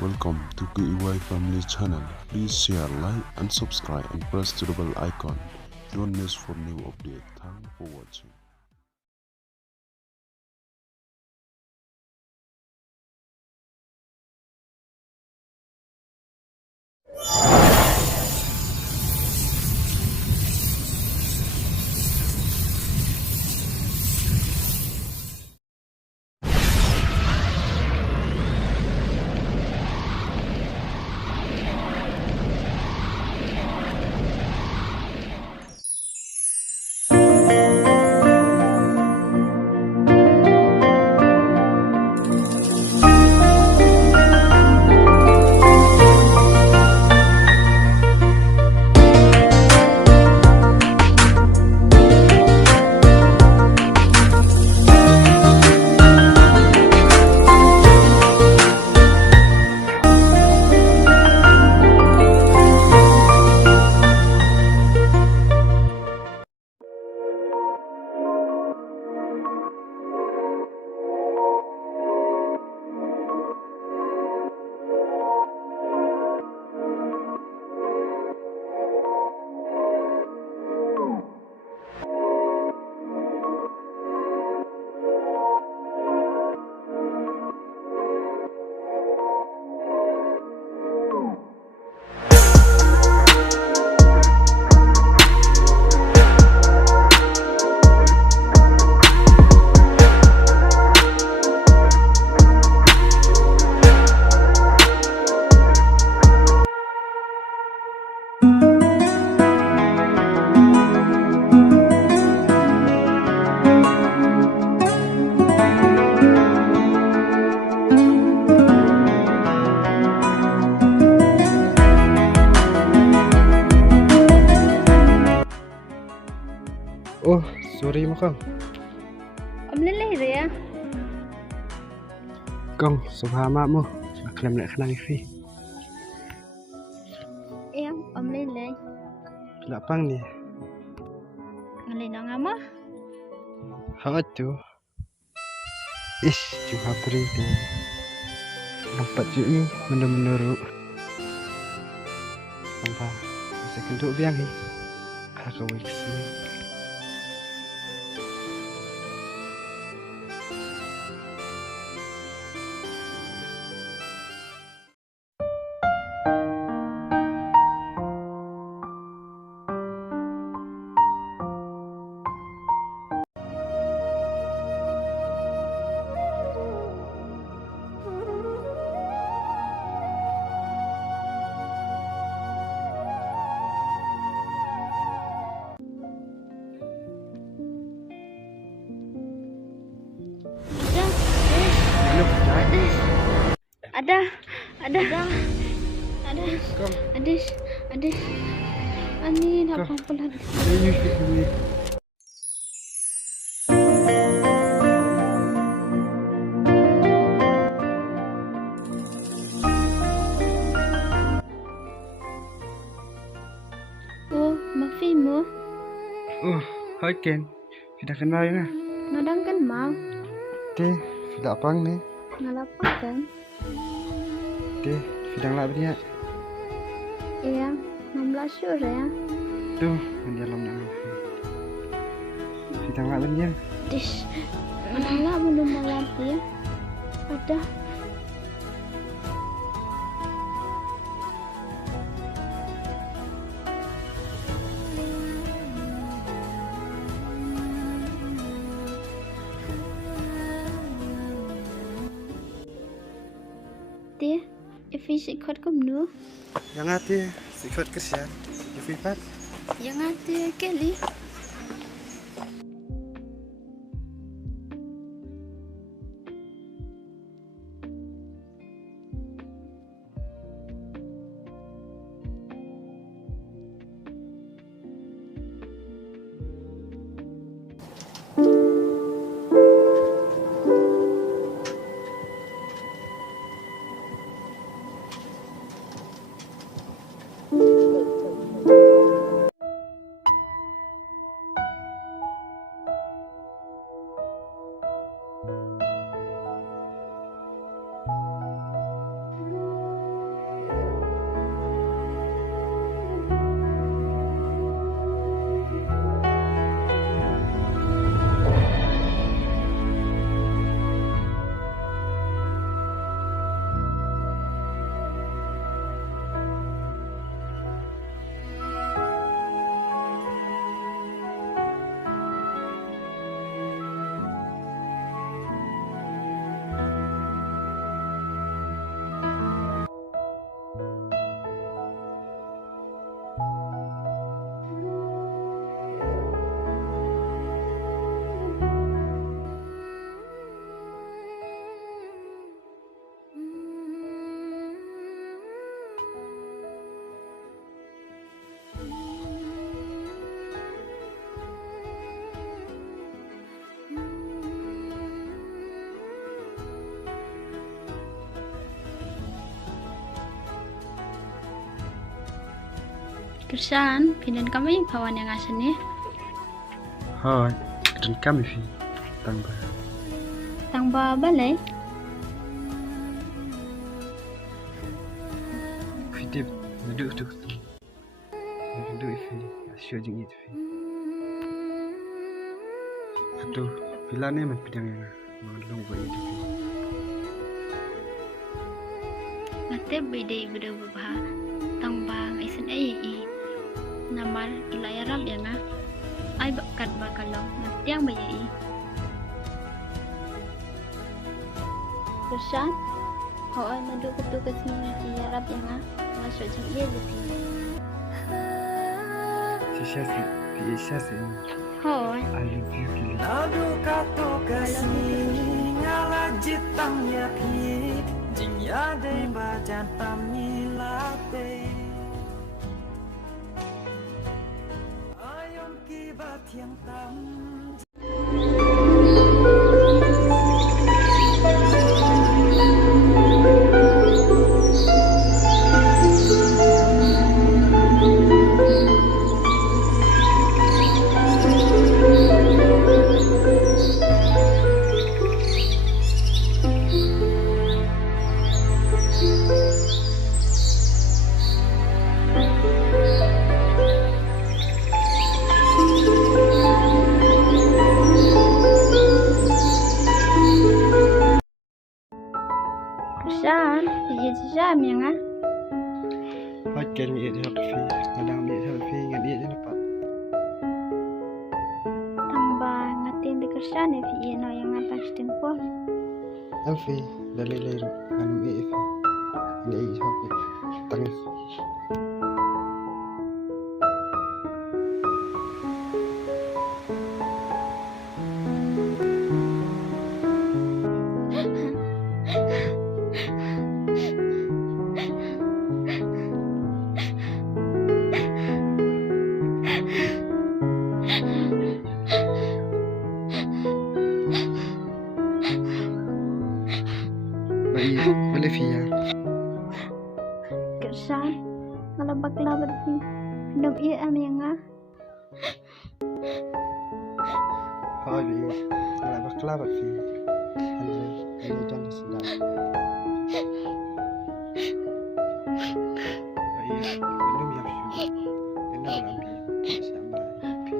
Welcome to KEY Family Channel. Please share, like, and subscribe, and press the bell icon. Join us for new update. Thanks for watching. Oh, sorry mo Kang. Om Lilih itu ya. Kang, subhama mo. Naklam na ka ng ifi. Iya, Om Lilih. Lapang ni. Ngelinang ama. Haat tu. Ish, cuma peri tu. Nampak cuy, menuru. Nampak. Bisa kenduk biang ni. Kakak wiksi. Ada, ada, ada, Kang, adis, ani dah Kang. pelan. ini. Oh, mafimu, Oh, hai Ken. Sudah kenal ya? nadang kan mau, Teh, sudah apang ni? ngalapakan. Teh, sudah lak dia. Iya, 16 sore ya. Tu, di dalam nama. Sudah lak dia. Dis, mana belum mengerti ya? Ada. Dia, fisik kot kamu, Yang hati, sikot kesian. Ifipat. yang ada kali. Kersan, pindan kami kawan yang asan ya. Hai, dan kami fi tambah. Tangba balai. Fi duduk tu. Duduk fi, asyik jeng itu fi. Aduh, bila ni man pidang yang malung buat itu fi. Mate beda berbah. Tangba ngaisan ai. Namar ilaya rab ya na. Ai bakat bakalong natiang bayai. Kersan, kau ay madu ketugas ni ilaya rab ya na. Masuk jeng iya jadi. Siapa? Hoi. I love you fi. Nadu kato kasih nyala jitang ya pi jing ya de bajan tamni late ayon kibat yang tam Kersan, iya jam ya nga. Bagian ni dia fi, kadang dia fi dengan dia je dapat. Tangba ngatin de kersan ya fi no yang atas tempon. Fi, dalai leru, anu fi. Ini siapa? Tangis. Baik, boleh fi ya. Kersan, ngalabak labat ni. Pinam iya am yang nga. Hai bi, kalau berkelabat fi. Ini jangan sedap. Baik, belum yang syukur. Enak lah bi. Sama fi.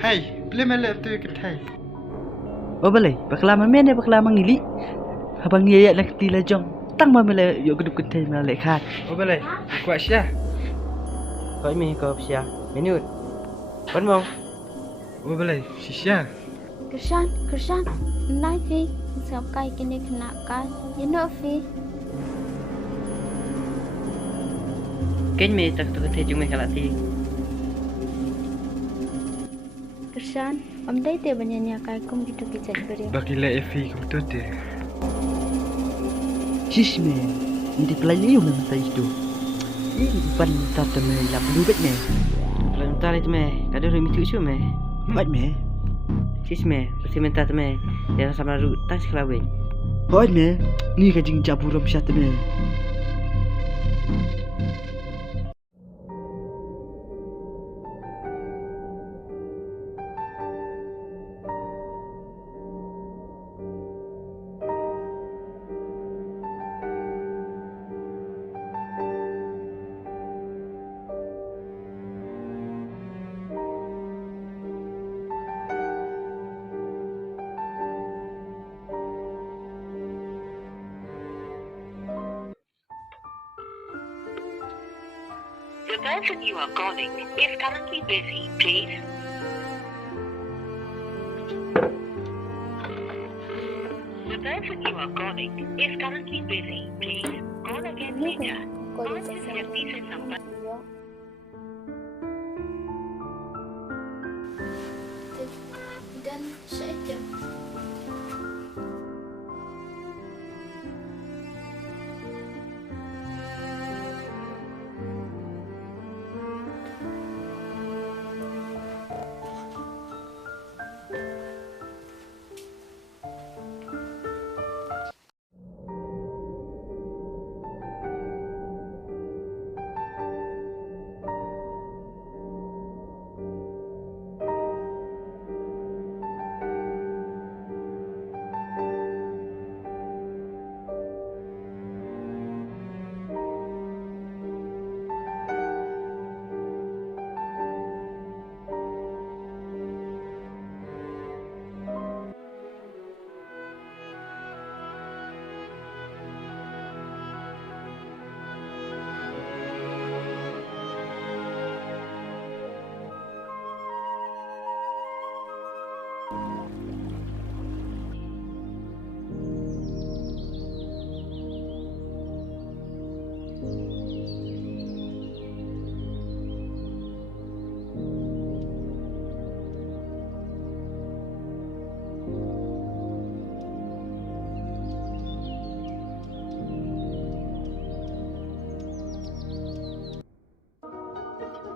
Hai, boleh malam tu ke thai? Oh boleh, bakla mamen dia bakla mangili. Abang ni ayat nak tila jong. Tang mamela yo keduk kentai malek khat. Oh boleh, kuat syah. Koi mi ko sia. Minut. Pan mong. Oh boleh, syah. Kersan, nai fi. Sebab kai kini kena kan. Ya no fi. Ken mi tak tu kentai jung me kalati. Kersan, om dai te banyaknya kai kum gitu kicet beri. Bagi la fi kum tu te. Sis me. Ni pelai yo me tai tu. Ini pan ta te me la blu bet me. Pelai ta ni me. Kada ri mi tu su me. Bat me. Sis me, pasti minta te me. Dia sama ru tas kelawen. Bat me. Ni ka jing jaburam syat me. person you are calling is currently busy. Please. The person you are calling is currently busy. Please call again later. आज जिस व्यक्ति से संपर्क Dan saja.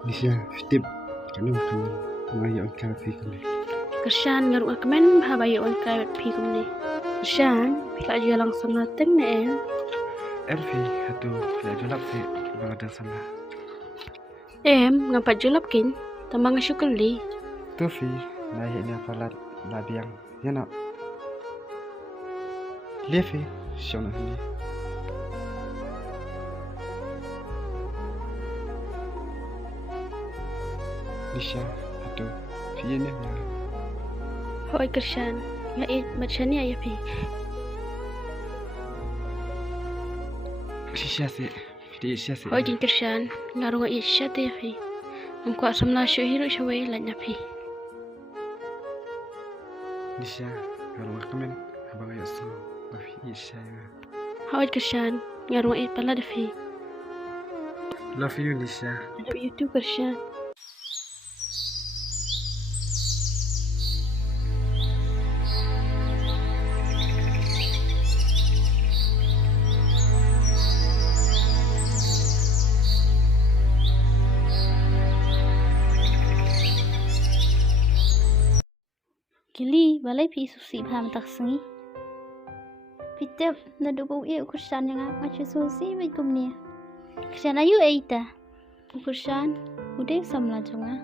Lisha, Steve, kanu kan maya on kafe kami. Kershan ngaruh kemen bahayu on kafe pikum ni. Kershan, pila aja langsung nateng na Elfi, hatu pila julap se bagada sama. Ngapa julap kin? Tambang syukur li. Tufi, naik ni apalat labiang, ya nak. Lefi, siapa ni? Lisha, hatu, iya ni mana? Hoi Kershan, ngait macam ni ayah pi. Lisha se, Lisha se. Hoi jin Kershan, ngaruh ngait syat ayah pi. Engkau asam nasi hiru syawai lanya pi. Lisha, kalau kamen, abang ayat so, bafi Lisha ya. Hoi Kershan, ngaruh ngait pala pi. Love you Lisha. Love you too Kershan. Kili balai pi susi baham tak sengi. Pitep na dugo e ukursan nga ngachu susi bai kumnia. Kersan ayu eita. Ukursan udah samla junga.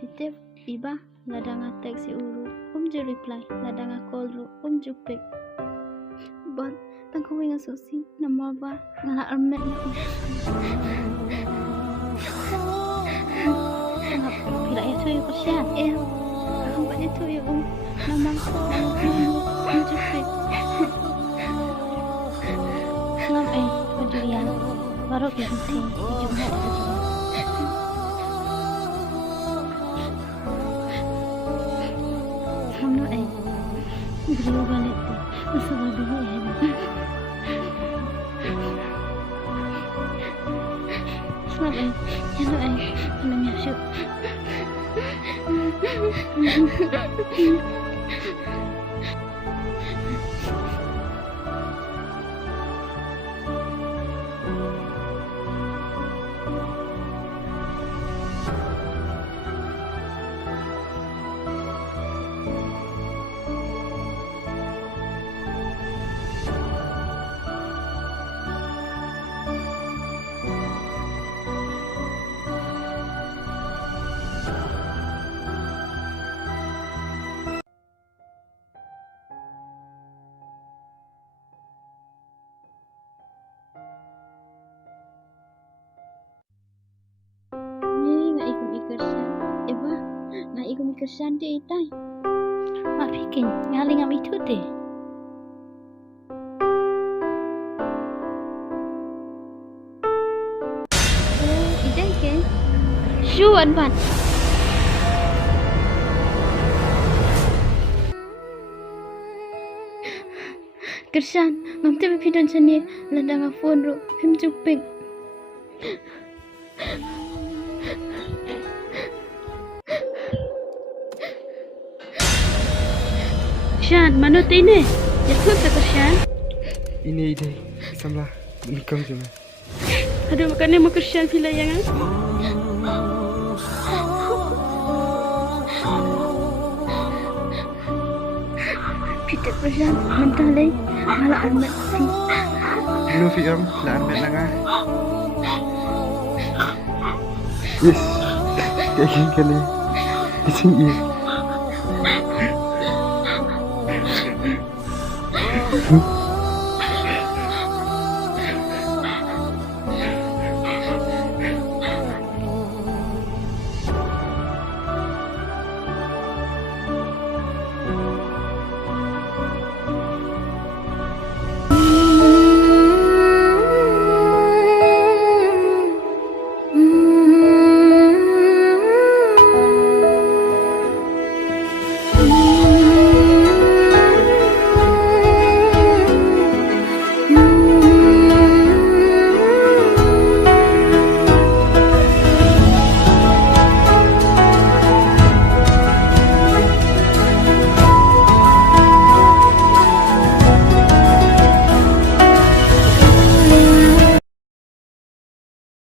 Pitep iba ladanga taxi uru je reply ladanga call ru jupek. But tangko winga susi nama ba ngala armet na. Pila itu ukursan Aku buat itu ya Mama jepit Ngam Julian baru berhenti Jumat Kamu beliau balik tu Masa babi Ngam Jangan Namanya syuk Kersan dia itai. Mak fikir ngali ngam itu deh. Oh, idai Shoo an ban. Krishan, ngamte me pidon chani ladanga phone ro him chuping. Krishan, mana tine? Jatuh ke Krishan? Ini ide. Samlah. Nikam je. Aduh, makanya mau Krishan pilih yang Peter Krishan, mentah lagi malah amat fi. Lu film lah ambil langa. Yes. Kayak gini. Di sini.